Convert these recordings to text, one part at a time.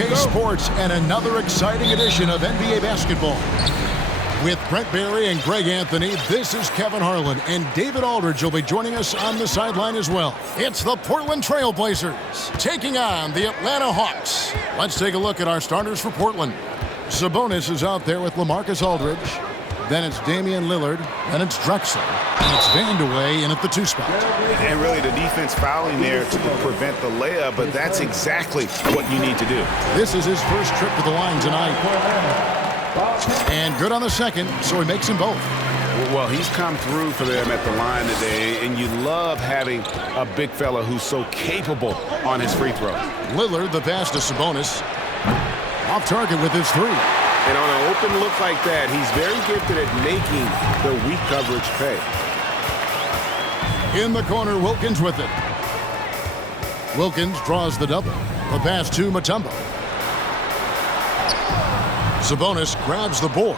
2K Sports and another exciting edition of NBA basketball. With Brent Barry and Greg Anthony, this is Kevin Harlan, and David Aldridge will be joining us on the sideline as well. It's the Portland Trail Blazers taking on the Atlanta Hawks. Let's take a look at our starters for Portland. Sabonis is out there with LaMarcus Aldridge. Then it's Damian Lillard. Then it's Drexler. And it's Vandeweghe in at the 2 spot. And really the defense fouling there to prevent the layup, but that's exactly what you need to do. This is his first trip to the line tonight. And good on the second, so he makes them both. Well, he's come through for them at the line today, and you love having a big fella who's so capable on his free throw. Lillard, the pass to Sabonis. Off target with his 3. And on an open look like that, he's very gifted at making the weak coverage pay. In the corner, Wilkins with it. Wilkins draws the double. The pass to Mutombo. Sabonis grabs the board.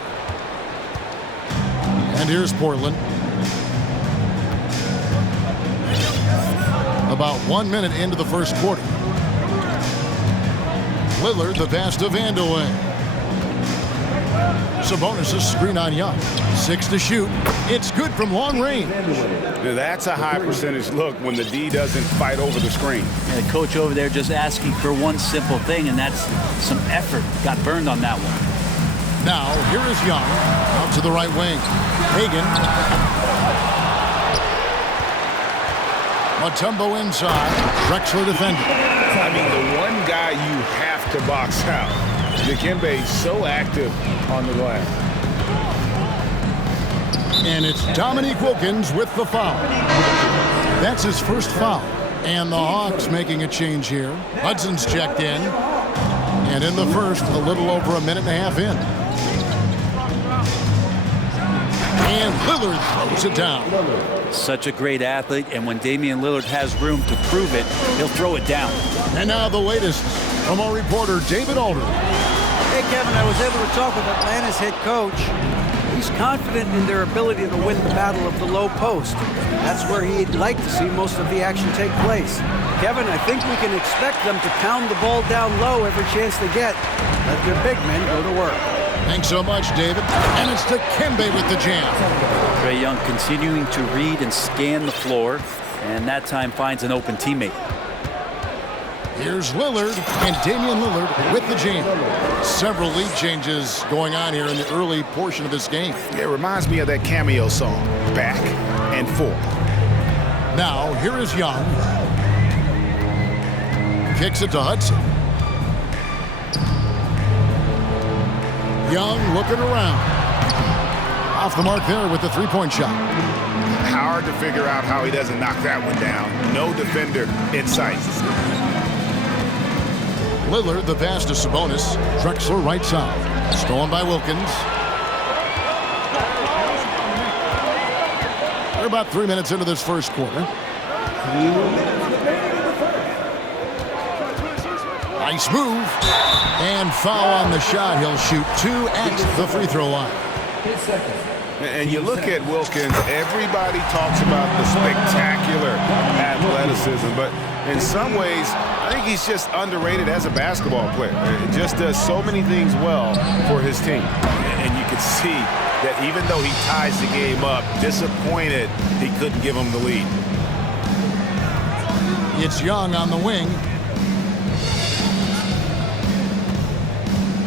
And here's Portland. About 1 minute into the first quarter. Lillard, the pass to Vandeweghe. Sabonis' screen on Young. 6 to shoot. It's good from long range. Now that's a high percentage look when the D doesn't fight over the screen. And the coach over there just asking for one simple thing, and that's some effort. Got burned on that one. Now, here is Young. Out to the right wing. Hagan. Mutombo inside. Drexler defending. I mean, the one guy you have to box out. Dikembe so active on the glass. And it's Dominique Wilkins with the foul. That's his first foul. And the Hawks making a change here. Hudson's checked in. And in the first, a little over a minute and a half in. And Lillard throws it down. Such a great athlete, and when Damian Lillard has room to prove it, he'll throw it down. And now the latest from our reporter, David Aldridge. Hey, Kevin, I was able to talk with Atlanta's head coach. He's confident in their ability to win the battle of the low post. That's where he'd like to see most of the action take place. Kevin, I think we can expect them to pound the ball down low every chance they get. Let their big men go to work. Thanks so much, David. And it's Dikembe with the jam. Trae Young continuing to read and scan the floor, and that time finds an open teammate. Here's Lillard, and Damian Lillard with the jam. Several lead changes going on here in the early portion of this game. It reminds me of that cameo song, Back and Forth. Now, here is Young. Kicks it to Hudson. Young looking around. Off the mark there with the three-point shot. Hard to figure out how he doesn't knock that one down. No defender in sight. Lillard, the pass to Sabonis. Drexler right side. Stolen by Wilkins. We're about 3 minutes into this first quarter. Nice move. And foul on the shot. He'll shoot 2 at the free throw line. And you look at Wilkins, everybody talks about the spectacular athleticism, but in some ways, I think he's just underrated as a basketball player. He just does so many things well for his team. And you can see that even though he ties the game up, disappointed he couldn't give him the lead. It's Young on the wing.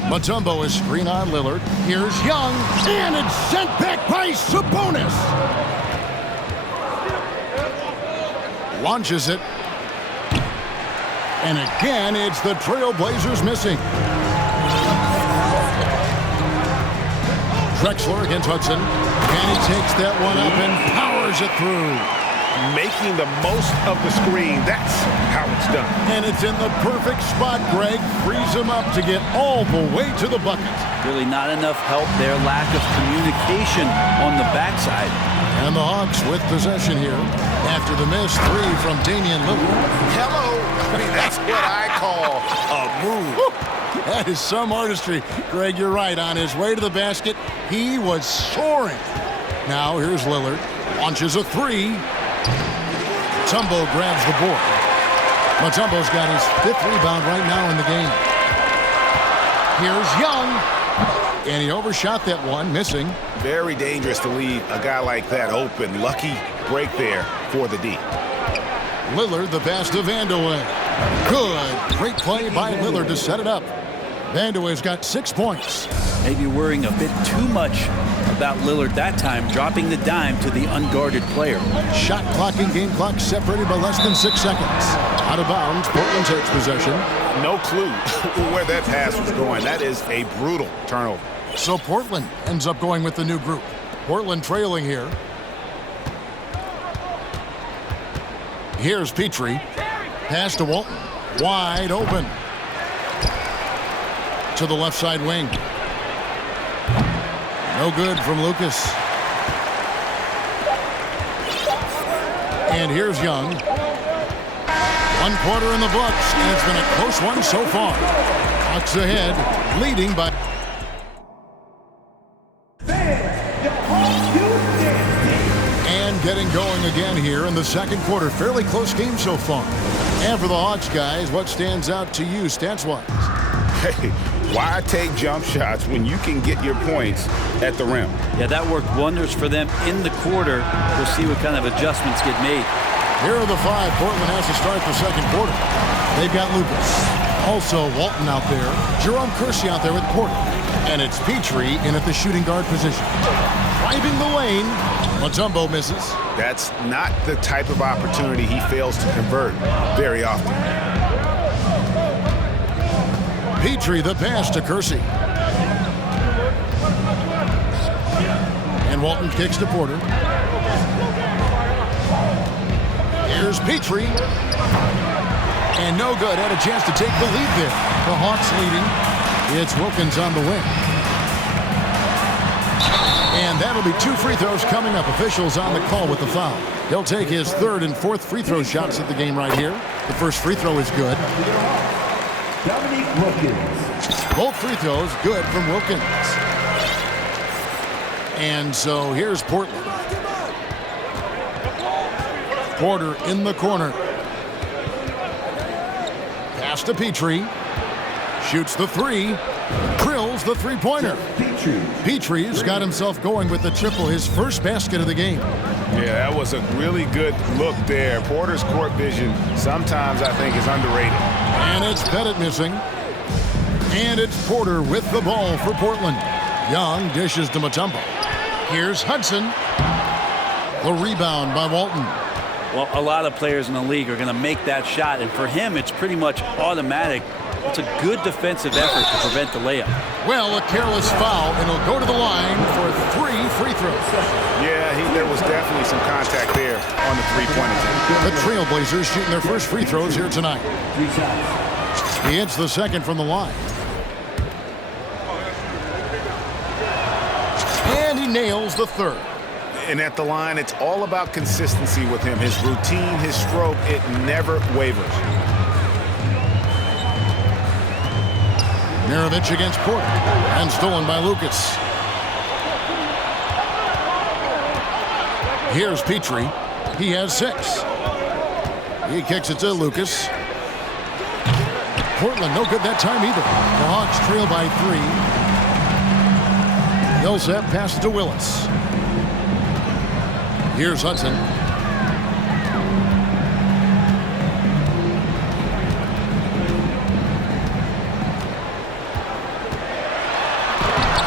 Mutombo is screen on Lillard. Here's Young, and it's sent back by Sabonis. Launches it. And again, it's the Trailblazers missing. Drexler against Hudson. And he takes that one up and powers it through. Making the most of the screen, that's how it's done. And it's in the perfect spot, Greg. Frees him up to get all the way to the bucket. Really not enough help there. Lack of communication on the backside. And the Hawks with possession here after the missed 3 from Damian Lillard. Hello. I mean, that's what I call a move. That is some artistry. Greg, you're right. On his way to the basket, he was soaring. Now here's Lillard. Launches a 3. Mutombo grabs the board. Mutombo's got his 5th rebound right now in the game. Here's Young. And he overshot that one, missing. Very dangerous to leave a guy like that open. Lucky break there for the D. Lillard, the pass to Vandeweghe. Good. Great play by Lillard to set it up. Vandeweghe's got 6 points. Maybe worrying a bit too much about Lillard that time, dropping the dime to the unguarded player. Shot clock and game clock separated by less than 6 seconds. Out of bounds, Portland takes possession. No clue where that pass was going. That is a brutal turnover. So Portland ends up going with the new group. Portland trailing here. Here's Petrie. Pass to Walton. Wide open. To the left side wing. No good from Lucas. And here's Young. 1 quarter in the books, and it's been a close one so far. Hawks ahead, leading by... And getting going again here in the second quarter. Fairly close game so far. And for the Hawks, guys, what stands out to you stats-wise? Hey, why take jump shots when you can get your points at the rim? Yeah, that worked wonders for them in the quarter. We'll see what kind of adjustments get made. Here are the 5 Portland has to start the second quarter. They've got Lucas. Also Walton out there. Jerome Kersey out there with Porter. And it's Petrie in at the shooting guard position. Driving the lane. Mutombo misses. That's not the type of opportunity he fails to convert very often. Petrie the pass to Kersey. And Walton kicks to Porter. Here's Petrie. And no good. Had a chance to take the lead there. The Hawks leading. It's Wilkins on the wing. And that'll be 2 free throws coming up. Officials on the call with the foul. He'll take his 3rd and 4th free throw shots at the game right here. The first free throw is good. Both free throws good from Wilkins. And so here's Portland. Porter in the corner. Pass to Petrie. Shoots the 3. Drills the three-pointer. Petrie's got himself going with the triple, his first basket of the game. Yeah, that was a really good look there. Porter's court vision sometimes I think is underrated. And it's Pettit missing. And it's Porter with the ball for Portland. Young dishes to Mutombo. Here's Hudson. The rebound by Walton. Well, a lot of players in the league are going to make that shot, and for him, it's pretty much automatic. It's a good defensive effort to prevent the layup. Well, a careless foul, and he'll go to the line for 3 free throws. Yeah, there was definitely some contact there on the three-point attempt. The Trailblazers shooting their first free throws here tonight. He hits the second from the line. And he nails the third. And at the line, it's all about consistency with him. His routine, his stroke, it never wavers. Mirovic against Porter. And stolen by Lucas. Here's Petrie. He has 6. He kicks it to Lucas. Portland no good that time either. The Hawks trail by 3. Millsap passes to Willis. Here's Hudson.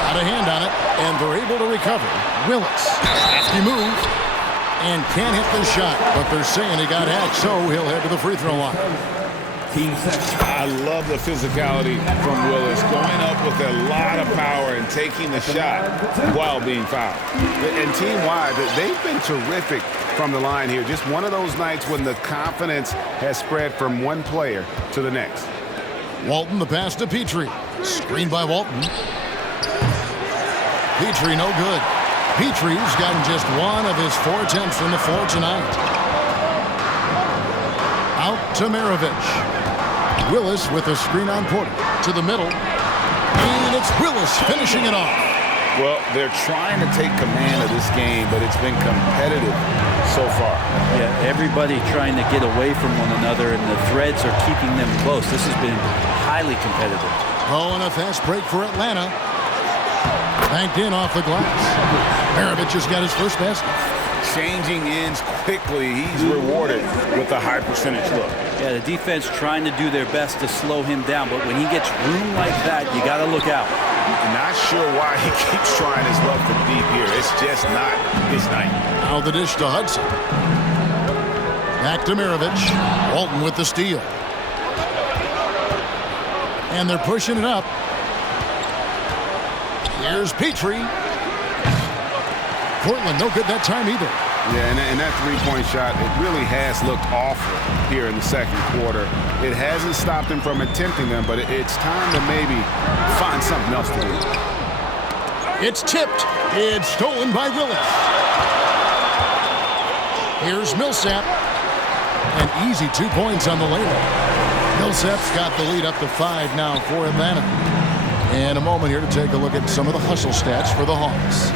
Got a hand on it, and they're able to recover. Willis, nasty move, and can't hit the shot, but they're saying he got hacked, so he'll head to the free throw line. I love the physicality from Willis, going up with a lot of power and taking the shot while being fouled. And team-wide, they've been terrific from the line here. Just one of those nights when the confidence has spread from one player to the next. Walton, the pass to Petrie. Screen by Walton. Petrie no good. Petrie's gotten just 1 of his 4 attempts from the floor tonight. Out to Mirovic. Willis with a screen on Porter. To the middle. And it's Willis finishing it off. Well, they're trying to take command of this game, but it's been competitive so far. Yeah, everybody trying to get away from one another, and the threads are keeping them close. This has been highly competitive. Oh, and a fast break for Atlanta. Banked in off the glass. Maravich has got his first basket. Changing ends quickly. He's rewarded with a high percentage look. Yeah, the defense trying to do their best to slow him down, but when he gets room like that, you got to look out. Not sure why he keeps trying his luck from deep here. It's just not his night. Now the dish to Hudson. Back to Maravich. Walton with the steal. And they're pushing it up. Here's Petrie. Portland, no good that time either. Yeah, and that three-point shot, it really has looked awful here in the second quarter. It hasn't stopped him from attempting them, but it's time to maybe find something else to do. It's tipped. It's stolen by Willis. Here's Millsap. An easy 2 points on the layup. Millsap's got the lead up to 5 now for Atlanta. And a moment here to take a look at some of the hustle stats for the Hawks.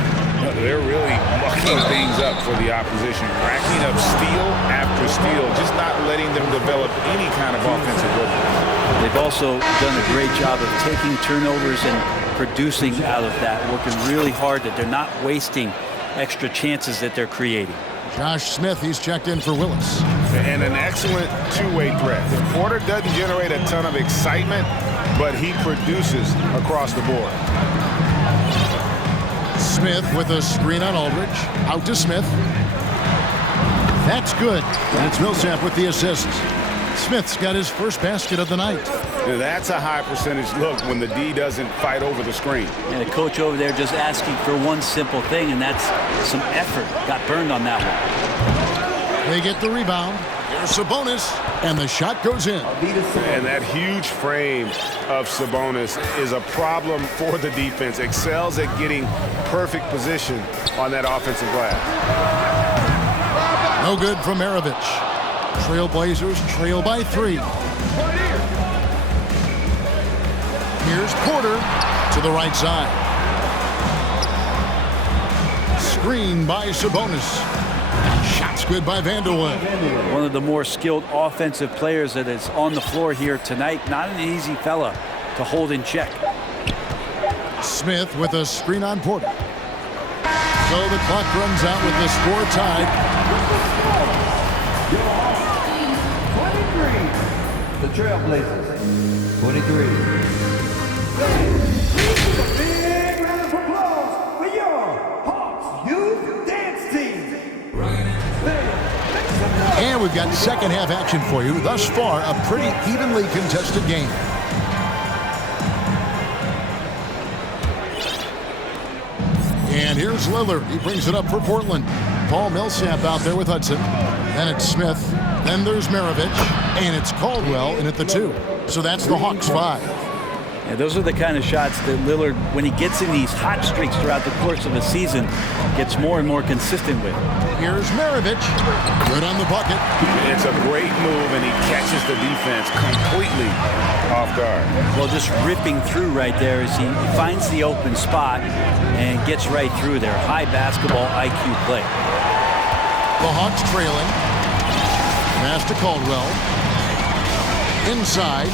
They're really mucking things up for the opposition, racking up steal after steal, just not letting them develop any kind of offensive rhythm. They've also done a great job of taking turnovers and producing out of that, working really hard that they're not wasting extra chances that they're creating. Josh Smith, he's checked in for Willis. And an excellent two-way threat. Porter doesn't generate a ton of excitement, but he produces across the board. Smith with a screen on Aldridge. Out to Smith. That's good. And it's Millsap with the assist. Smith's got his first basket of the night. Now that's a high percentage look when the D doesn't fight over the screen. And the coach over there just asking for one simple thing, and that's some effort. Got burned on that one. They get the rebound. Here's Sabonis. And the shot goes in. And that huge frame of Sabonis is a problem for the defense. Excels at getting perfect position on that offensive glass. No good from Maravich. Trailblazers trail by 3. Here's Porter to the right side. Screen by Sabonis. Shots good by Vanderwood. One of the more skilled offensive players that is on the floor here tonight. Not an easy fella to hold in check. Smith with a screen on Porter. So the clock runs out with the score tied. 23. The Trailblazers. 23. Big round of applause for your Hawks Youth Dance Team. And we've got second half action for you. Thus far, a pretty evenly contested game. And here's Lillard. He brings it up for Portland. Paul Millsap out there with Hudson. Then it's Smith. Then there's Maravich. And it's Caldwell in at the 2. So that's the Hawks 5. Yeah, those are the kind of shots that Lillard, when he gets in these hot streaks throughout the course of a season, gets more and more consistent with. Here's Maravich. Good on the bucket. It's a great move, and he catches the defense completely off guard. Well, just ripping through right there as he finds the open spot and gets right through there. High basketball IQ play. The Hawks trailing. Pass to Caldwell. Inside.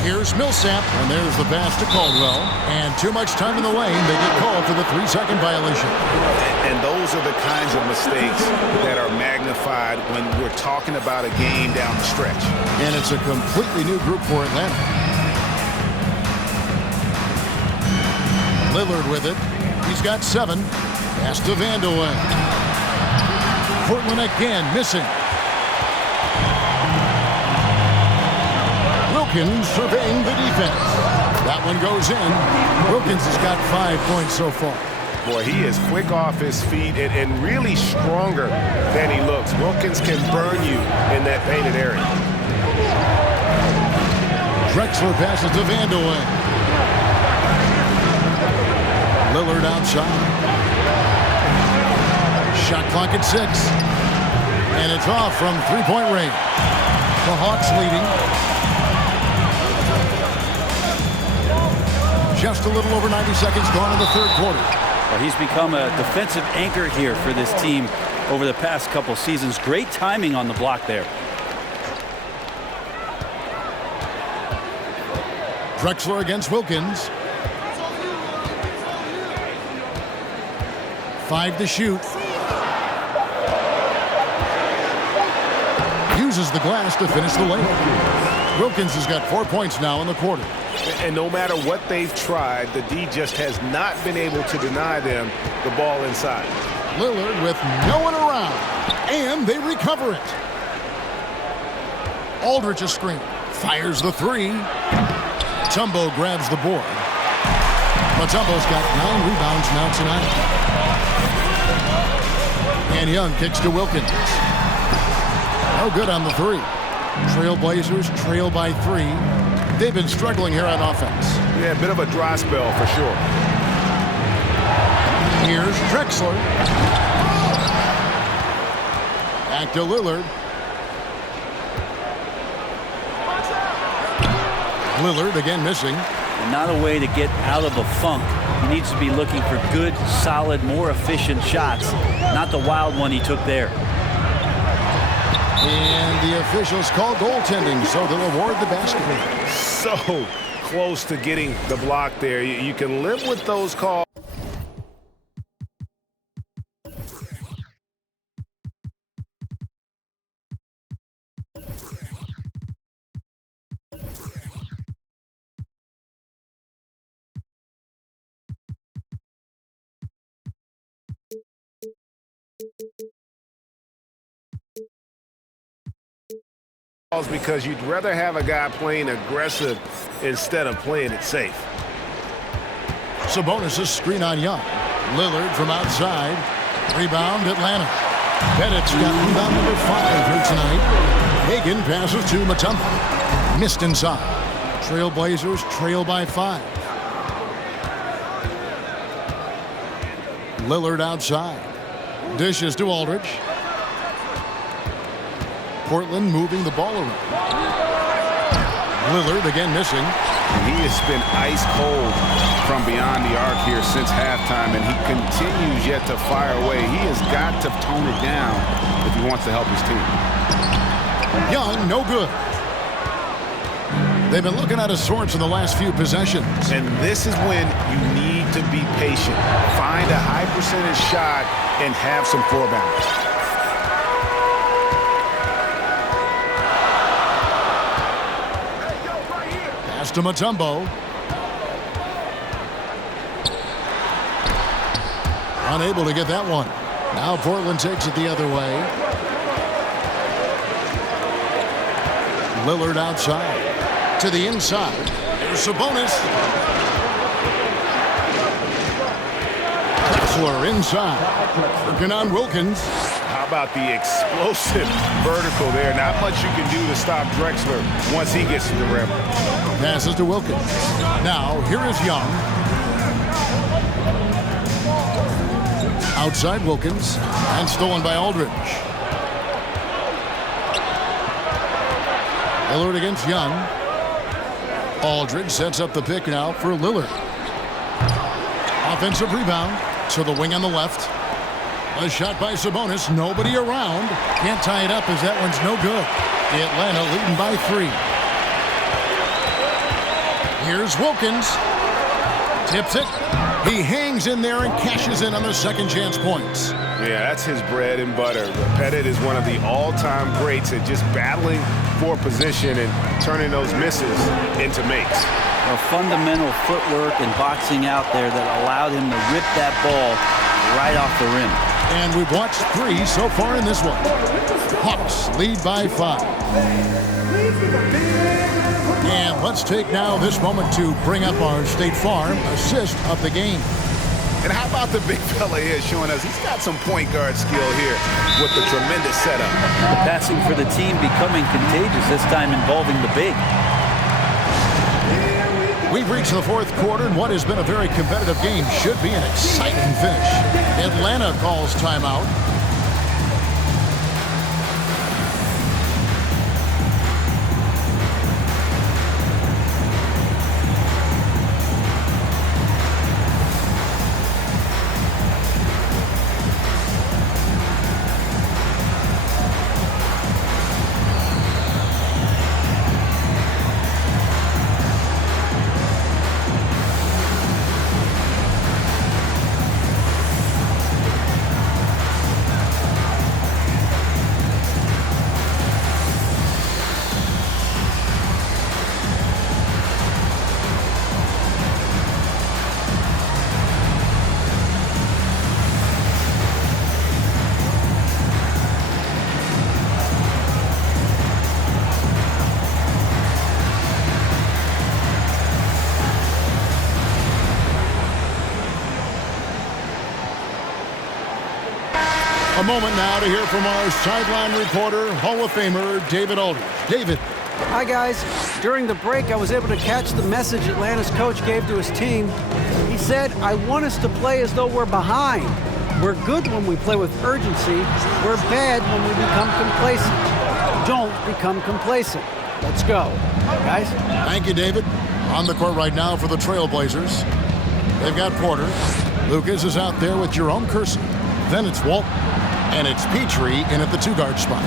Here's Millsap, and there's the pass to Caldwell. And too much time in the lane. They get called for the 3-second violation. And those are the kinds of mistakes that are magnified when we're talking about a game down the stretch. And it's a completely new group for Atlanta. Lillard with it. He's got 7. Pass to Vanderwood. Portland again missing. Wilkins surveying the defense. That one goes in. Wilkins has got 5 points so far. Boy, he is quick off his feet and really stronger than he looks. Wilkins can burn you in that painted area. Drexler passes to Vanderwood. Lillard outside. Shot clock at 6. And it's off from 3-point range. The Hawks leading. Just a little over 90 seconds gone in the third quarter. Well, he's become a defensive anchor here for this team over the past couple seasons. Great timing on the block there. Drexler against Wilkins. 5 to shoot. Uses the glass to finish the layup. Wilkins has got 4 points now in the quarter. And no matter what they've tried, the D just has not been able to deny them the ball inside. Lillard with no one around, and they recover it. Aldridge a screen, fires the 3. Mutombo grabs the board. Mutombo's got 9 rebounds now tonight. And Young kicks to Wilkins. No good on the 3. Trailblazers trail by 3. They've been struggling here on offense. Yeah, a bit of a dry spell for sure. Here's Drexler. Back to Lillard. Lillard again missing. Not a way to get out of a funk. He needs to be looking for good, solid, more efficient shots, not the wild one he took there. And the officials call goaltending, so they'll award the basketball. So close to getting the block there. You can live with those calls. Because you'd rather have a guy playing aggressive instead of playing it safe. Sabonis' screen on Young. Lillard from outside. Rebound, Atlanta. Bennett's got rebound number 5 here tonight. Hagan passes to Mutombo. Missed inside. Trailblazers trail by 5. Lillard outside. Dishes to Aldridge. Portland moving the ball around. Lillard again missing. He has been ice cold from beyond the arc here since halftime, and he continues yet to fire away. He has got to tone it down if he wants to help his team. Young, no good. They've been looking out of sorts in the last few possessions. And this is when you need to be patient. Find a high percentage shot and have some floor balance. Pass to Mutombo. Unable to get that one. Now Portland takes it the other way. Lillard outside. To the inside. There's Sabonis. Drexler inside. Working on Wilkins. How about the explosive vertical there? Not much you can do to stop Drexler once he gets to the rim. Passes to Wilkins. Now, here is Young. Outside Wilkins. And stolen by Aldridge. Lillard against Young. Aldridge sets up the pick now for Lillard. Offensive rebound to the wing on the left. A shot by Sabonis. Nobody around. Can't tie it up as that one's no good. Atlanta leading by 3. Here's Wilkins. Tips it. He hangs in there and cashes in on the second chance points. Yeah, that's his bread and butter. Pettit is one of the all-time greats at just battling for position and turning those misses into makes. A fundamental footwork and boxing out there that allowed him to rip that ball right off the rim. And we've watched 3 so far in this one. Hawks lead by 5. And let's take now this moment to bring up our State Farm assist of the game. And how about the big fella here showing us he's got some point guard skill here with the tremendous setup. The passing for the team becoming contagious, this time involving the big. We've reached the 4th quarter, and what has been a very competitive game should be an exciting finish. Atlanta calls timeout. A moment now to hear from our sideline reporter, Hall of Famer David Aldridge. David. Hi, guys. During the break, I was able to catch the message Atlanta's coach gave to his team. He said, I want us to play as though we're behind. We're good when we play with urgency. We're bad when we become complacent. Don't become complacent. Let's go. Guys? Thank you, David. On the court right now for the Trailblazers. They've got Porter. Lucas is out there with Jerome Kersey. Then it's Walton. And it's Petrie in at the 2-guard spot.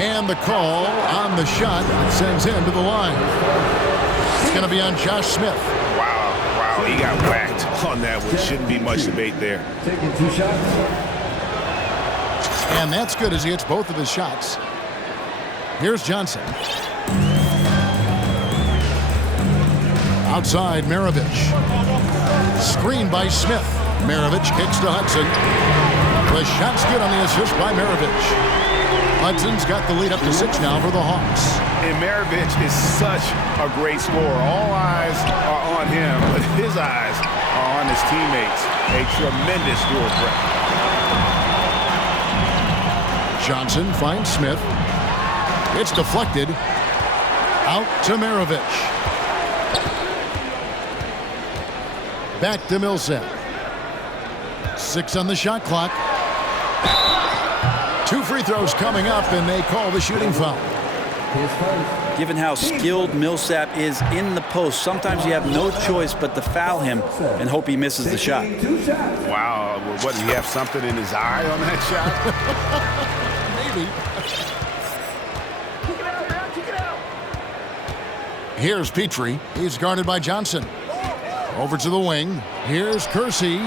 And the call on the shot that sends him to the line. It's going to be on Josh Smith. Wow, he got whacked on that one. Shouldn't be much debate there. Taking 2 shots. And that's good as he hits both of his shots. Here's Johnson. Outside, Maravich. Screened by Smith. Maravich kicks to Hudson. The shot's good on the assist by Maravich. Hudson's got the lead up to 6 now for the Hawks. And Maravich is such a great scorer. All eyes are on him, but his eyes are on his teammates. A tremendous dual threat. Johnson finds Smith. It's deflected. Out to Maravich. Back to Millsap. 6 on the shot clock. 2 free throws coming up, and they call the shooting foul. Given how skilled Millsap is in the post, sometimes you have no choice but to foul him and hope he misses the shot. Wow, what, did he have something in his eye on that shot? Maybe. Here's Petrie. He's guarded by Johnson. Over to the wing. Here's Kersey.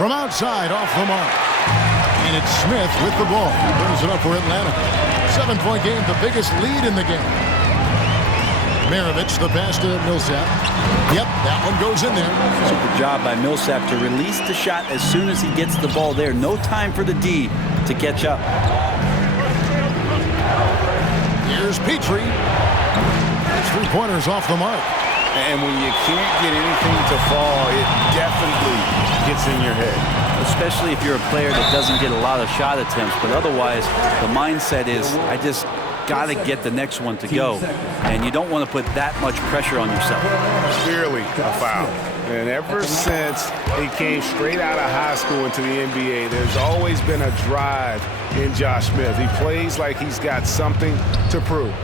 From outside, off the mark. And it's Smith with the ball. He brings it up for Atlanta. 7-point game, the biggest lead in the game. Maravich, the pass to Millsap. Yep, that one goes in there. Super job by Millsap to release the shot as soon as he gets the ball there. No time for the D to catch up. Here's Petrie. His 3-pointers off the mark. And when you can't get anything to fall, it definitely gets in your head. Especially if you're a player that doesn't get a lot of shot attempts, but otherwise the mindset is I just got to get the next one to go, and you don't want to put that much pressure on yourself. Clearly a foul. And ever since he came straight out of high school into the NBA, there's always been a drive in Josh Smith. He plays like he's got something to prove.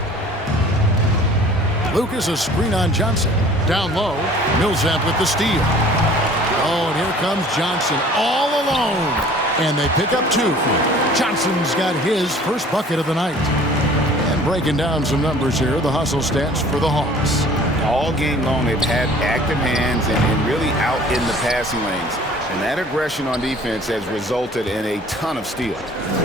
Lucas, a screen on Johnson. Down low, Millsap with the steal. Oh, and here comes Johnson all alone. And they pick up 2. Johnson's got his first bucket of the night. And breaking down some numbers here, the hustle stats for the Hawks. All game long, they've had active hands and really out in the passing lanes. And that aggression on defense has resulted in a ton of steals.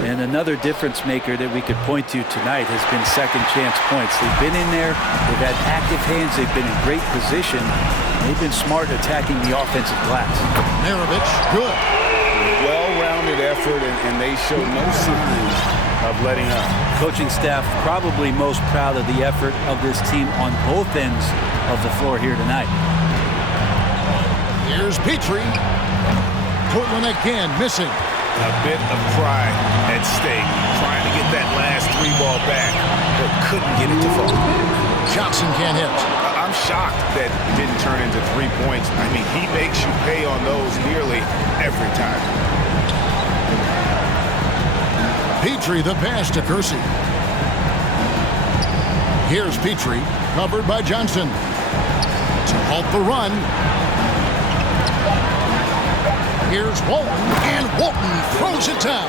And another difference maker that we could point to tonight has been second chance points. They've been in there, they've had active hands, they've been in great position. They've been smart attacking the offensive glass. Maravich, good. Well-rounded effort, and they show no signs of letting up. Coaching staff probably most proud of the effort of this team on both ends of the floor here tonight. Here's Petrie. Portland again missing. A bit of pride at stake, trying to get that last 3 ball back, but couldn't get it to fall. Johnson can't hit. I'm shocked that it didn't turn into 3 points. I mean, he makes you pay on those nearly every time. Petrie, the pass to Kersey. Here's Petrie, covered by Johnson. To halt the run. Here's Walton, and Walton throws it down.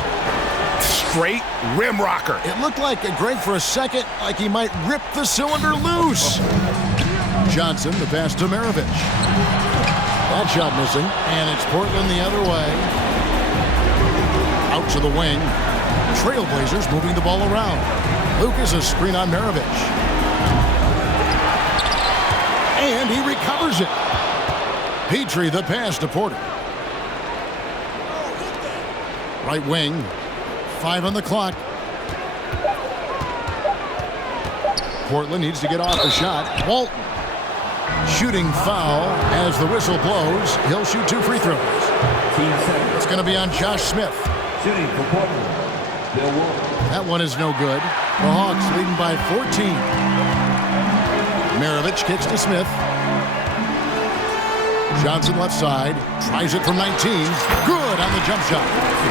Straight rim rocker. It looked like Greg for a second, like he might rip the cylinder loose. Johnson, the pass to Maravich. That shot missing, and it's Portland the other way. Out to the wing. Trailblazers moving the ball around. Lucas, a screen on Maravich. And he recovers it. Petrie, the pass to Porter. Right wing. 5 on the clock. Portland needs to get off the shot. Walton. Shooting foul as the whistle blows. He'll shoot 2 free throws. It's going to be on Josh Smith. Shooting for Portland, Bill Wolf. That one is no good. The Hawks leading by 14. Maravich kicks to Smith. Johnson left side. Tries it from 19. Good on the jump shot.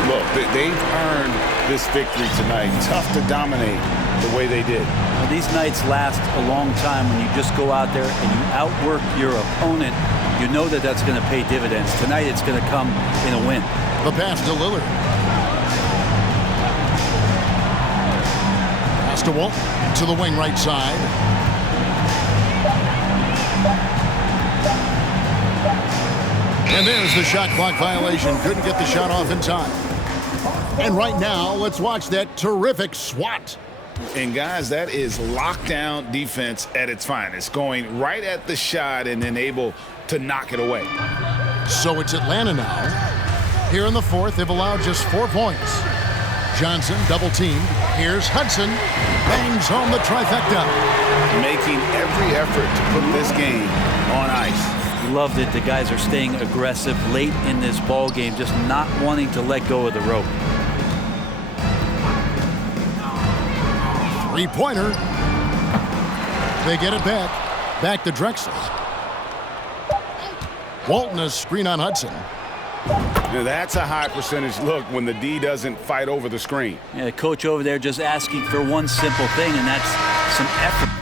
Look, they've earned this victory tonight. Tough to dominate the way they did. Well, these nights last a long time when you just go out there and you outwork your opponent. You know that that's going to pay dividends. Tonight it's going to come in a win. The pass to Lillard. Pass to Walton to the wing right side. And there's the shot clock violation. Couldn't get the shot off in time. And right now, let's watch that terrific swat. And guys, that is lockdown defense at its finest. Going right at the shot and then able to knock it away. So it's Atlanta now. Here in the fourth, they've allowed just 4 points. Johnson double teamed. Here's Hudson. Bangs home the trifecta. Making every effort to put this game on ice. Loved it. The guys are staying aggressive late in this ball game, just not wanting to let go of the rope. 3-pointer. They get it back. Back to Drexel. Walton, a screen on Hudson. Now that's a high percentage look when the D doesn't fight over the screen. Yeah, the coach over there just asking for one simple thing, and that's some effort.